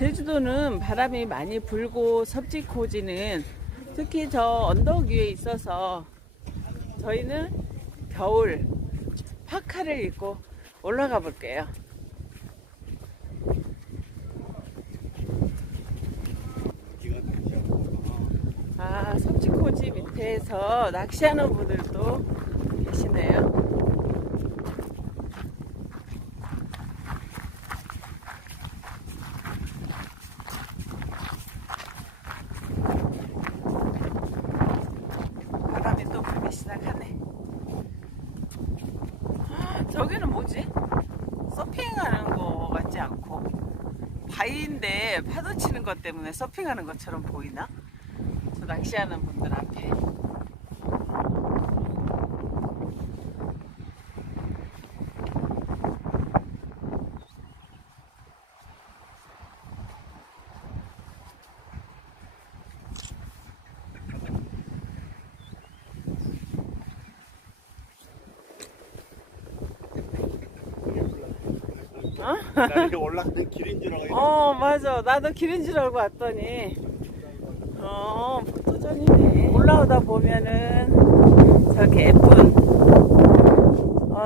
제주도는 바람이 많이 불고 섭지코지는 특히 저 언덕 위에 있어서 저희는 겨울 파카를 입고 올라가 볼게요. 아, 섭지코지 밑에서 낚시하는 분들도 계시네요. 바람이 또 불기 시작하네. 저기는 뭐지? 서핑하는 거 같지 않고 바위인데 파도 치는 것 때문에 서핑하는 것처럼 보이나? 저 낚시하는 분들 앞에. 나 이렇게 올라가는 길인 줄 알고. 맞아. 나도 길인 줄 알고 왔더니 포토존이네. 올라오다 보면은 저렇게 예쁜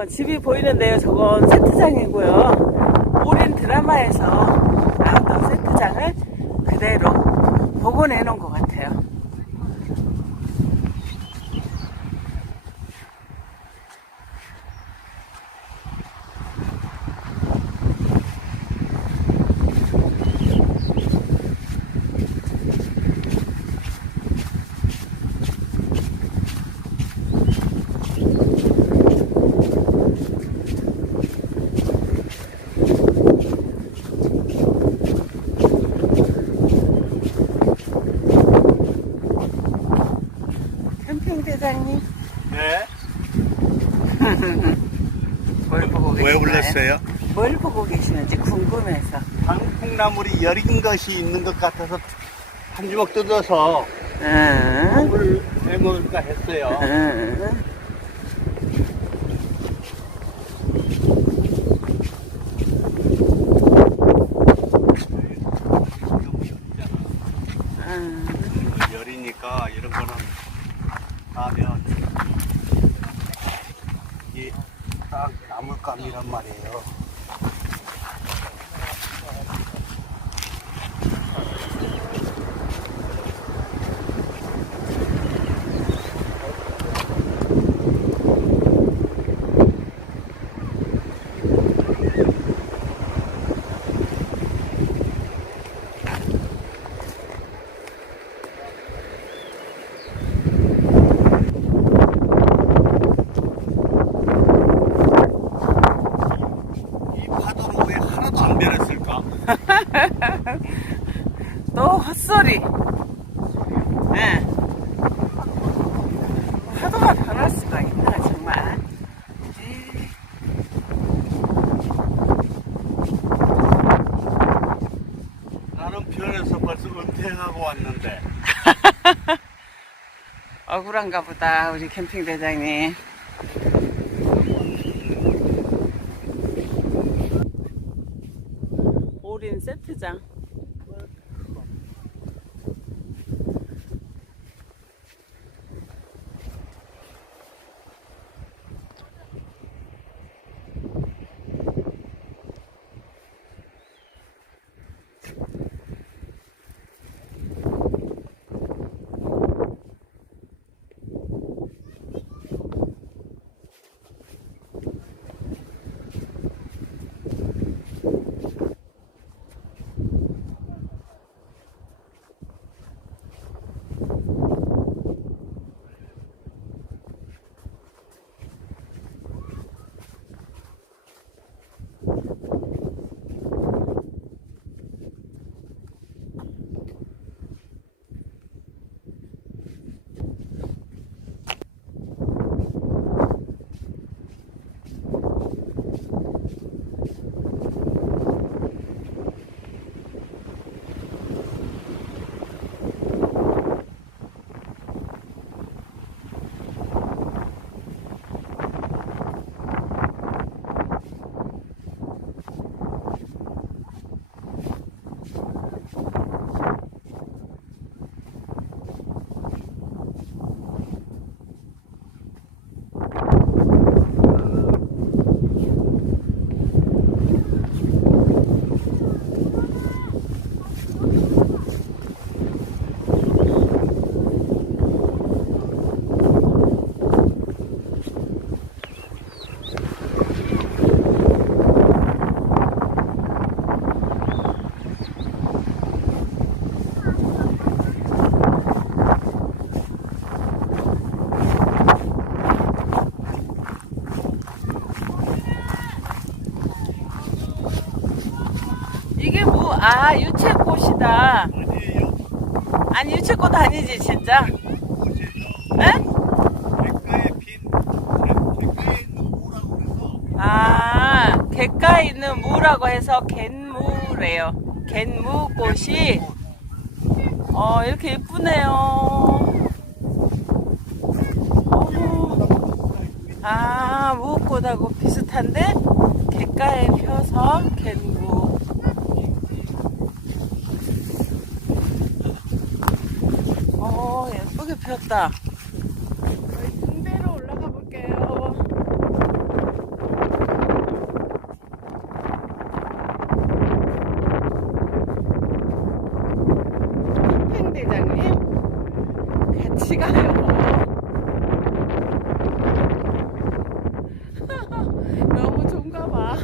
집이 보이는데요. 저건 세트장이고요. 올인 드라마에서 나왔던 세트장을 그대로 복원해 놓은 것 같아요. 캠핑대장님. 네. 뭘 보고 계시나요? 왜 불렀어요? 뭘 보고 계시는지 궁금해서. 방풍나물이 여린 것이 있는 것 같아서 한 주먹 뜯어서 물 해먹을까 했어요. 여리니까 이런 거는 하면 이게 딱 나물감이란 말이에요. 또 헛소리. 네. 파도가 변할 수가 있나 정말. 나는 변해서 벌써 은퇴하고 왔는데. 억울한가 보다 우리 캠핑 대장님. 올인 세트장. 아, 유채꽃이다. 아니에요. 아니, 유채꽃 아니지, 진짜? 꽃이죠. 에? 갯가에 있는 무라고 해서. 아, 갯가에 있는 무라고 해서 갯무래요. 갯무우꽃이. 이렇게 예쁘네요. 아, 무우꽃하고 비슷한데 갯가에 펴서 갯무. 예쁘게 폈다. 저희 등대로 올라가 볼게요. 캠핑대장님 같이 가요. 너무 좋은가 봐.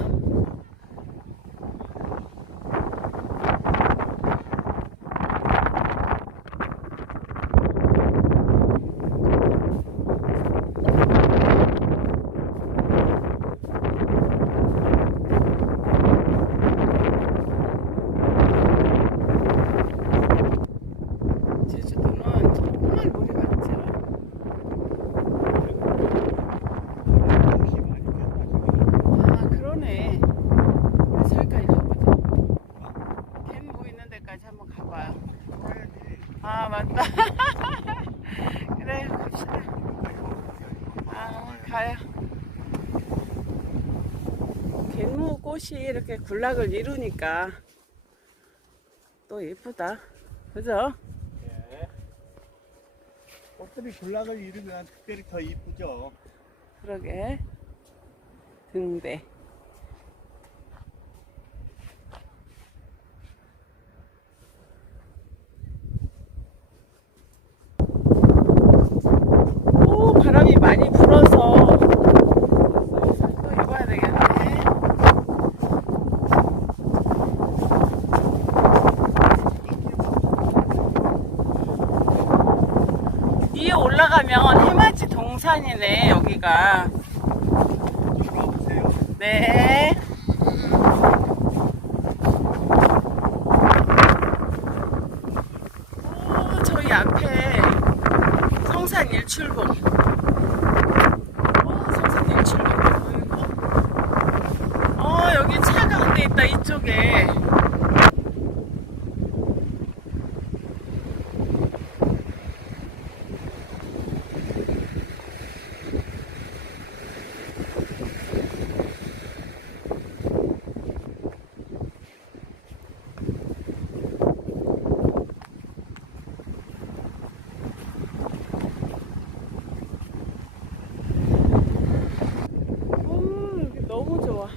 제주도는 정말 물이 많죠. 아, 그러네. 우리 저기까지 가보자. 갯무 있는 데까지 한번 가봐요. 아, 맞다. 그래, 갑시다. 아, 가요. 갯무꽃이 이렇게 군락을 이루니까 또 예쁘다. 그죠? 네. 꽃들이 군락을 이루면 특별히 더 이쁘죠. 그러게. 등대. 오, 바람이 많이 불어서 옷을 또 입어야 되겠네. 위에 올라가면 해맞이 동산이네, 여기가. 들어보세요. 네. 오, 저희 앞에 성산 일출봉. 성산 일출봉도 보이고. 여기 차가 한 대 있다, 이쪽에. 여기 너무 좋아.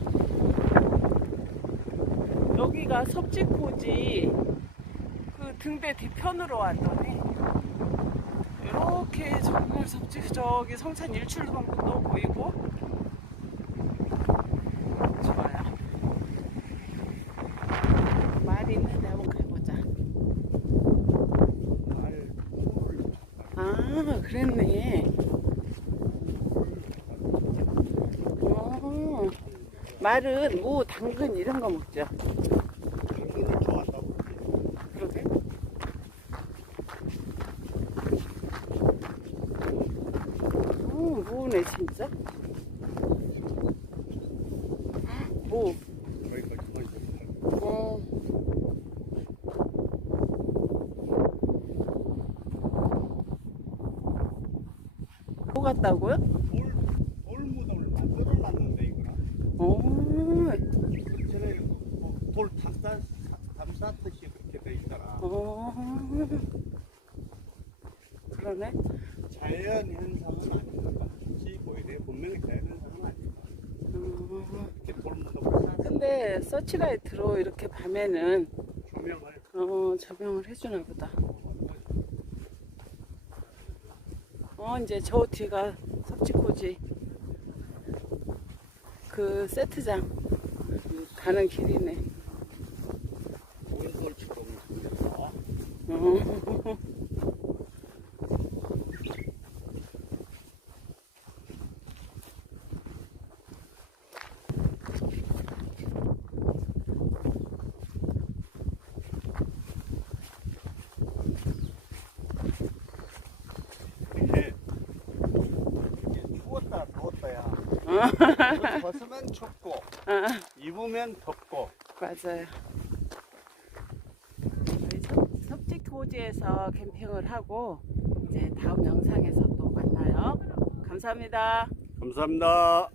여기가 섭지코지 그 등대 뒤편으로 왔더니 이렇게 정말 저기 성산 일출봉도 보이고 좋아요. 말이 있는데 한번 가보자. 아, 그랬네. 말은 무, 당근 이런 거 먹죠. 당근을 좋아한다고. 그러게. 무네 진짜. 무. 뭐 같다고요? 돌무덤을 만들어놨는데 이거는. 전에 돌 담쌌듯이 그렇게 돼 있더라. 그러네. 자연 현상은 아닌 것 같이 보이네. 분명히 자연 현상은 아닌 것 같아. 이렇게 돌무덤을 근데 서치라이트로 이렇게 밤에는 조명을 조명을 해주나 보다. 이제 저 뒤가 섭지코지 그 세트장 가는 길이네. 돌처럼 생겨서. 벗으면 춥고 입으면 덥고. 맞아요. 저희 섭지코지에서 캠핑을 하고 이제 다음 영상에서 또 만나요. 감사합니다. 감사합니다.